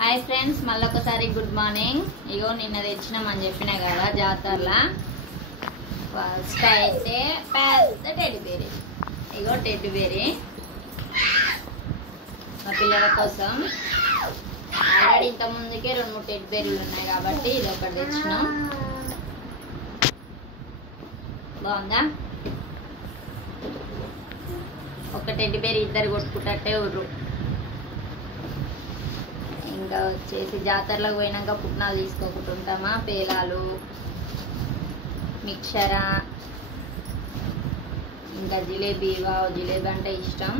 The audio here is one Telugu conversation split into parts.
హాయ్ ఫ్రెండ్స్, మళ్ళొకసారి గుడ్ మార్నింగ్. ఇగో నిన్న తెచ్చినామని చెప్పినా కదా జాతరలా. ఫస్ట్ అయితే పెద్ద టెడ్డీబేరీ. ఇగో టెడ్డీబేరీ మా పిల్లల కోసం. ఆల్రెడీ ఇంత ముందుకే 2-3 టెడ్డీబేరీలు ఉన్నాయి కాబట్టి ఇది ఒకటి తెచ్చినాం. బాగుందా? ఒక టెడ్డీబేరీ ఇద్దరు కొట్టుకుంటే ఊరు. ఇంకా వచ్చేసి జాతరలకు పోయినాక పుట్నాలు తీసుకోకుంటుంటామా, పేలాలు, మిక్చరా, ఇంకా జిలేబీ. జిలేబీ అంటే ఇష్టం.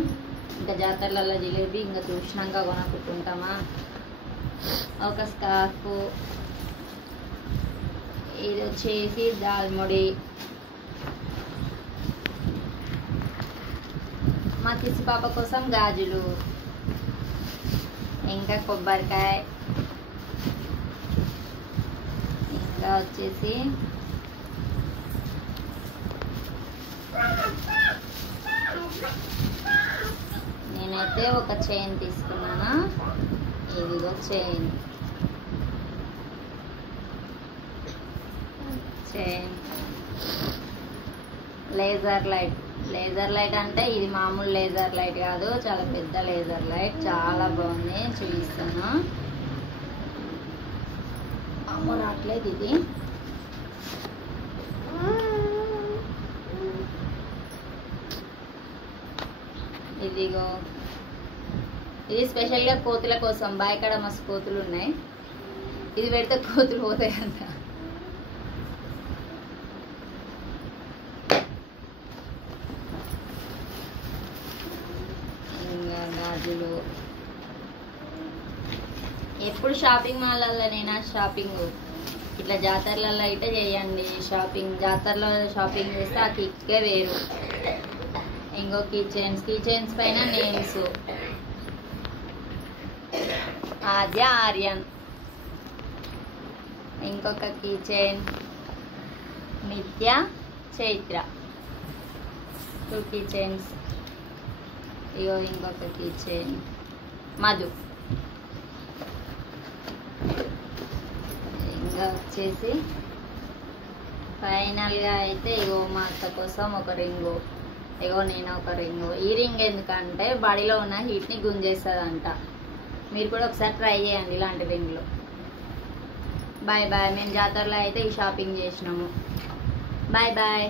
ఇంకా జాతరలలో జిలేబీ ఇంకా చూసినాక కొనుక్కుంటుంటామా. ఒక స్కార్ఫ్, ఇది వచ్చేసి దాల్ముడి, మా కిసి పాప కోసం గాజులు, ఇంకా కొబ్బరికాయ, ఇంకా వచ్చేసి నేనైతే ఒక చైన్ తీసుకున్నాను. ఇదిగో chain. Laser light. Laser light అంటే ఇది మామూలు లేజర్ లైట్ కాదు, చాలా పెద్ద లేజర్ లైట్. చాలా బాగుంది, చూపిస్తాను. అమ్మో రావట్లేదు ఇది. ఇదిగో ఇది స్పెషల్గా కోతుల కోసం. బాయికాడ మస్తు కోతులు ఉన్నాయి. ఇది పెడితే కోతులు పోతాయంట. గాజులు. ఎప్పుడు షాపింగ్ మాల్లోనేనా షాపింగ్? ఇట్లా జాతరలలో అయితే చేయండి షాపింగ్. జాతరలో షాపింగ్ చేస్తే ఆ కిక్కే వేరు. ఇంకో కిచెన్స్ పైన నేమ్స్. ఆద్య, ఆర్యన్. ఇంకొక కిచెన్ నిత్య, చైత్ర. 2 కిచెన్స్. ఇగో ఇంకొక కిచెన్ మధు. ఇంకా వచ్చేసి ఫైనల్గా అయితే ఇగో మా అత్త కోసం ఒక రింగు. ఇగో నేను ఒక రింగు. ఈ రింగ్ ఎందుకంటే బాడీలో ఉన్న హీట్ని గుంజేస్తుందంట. మీరు కూడా ఒకసారి ట్రై చేయండి ఇలాంటి రింగులు. Bye bye. మేము జాతరలో అయితే ఈ షాపింగ్ చేసినాము. Bye bye.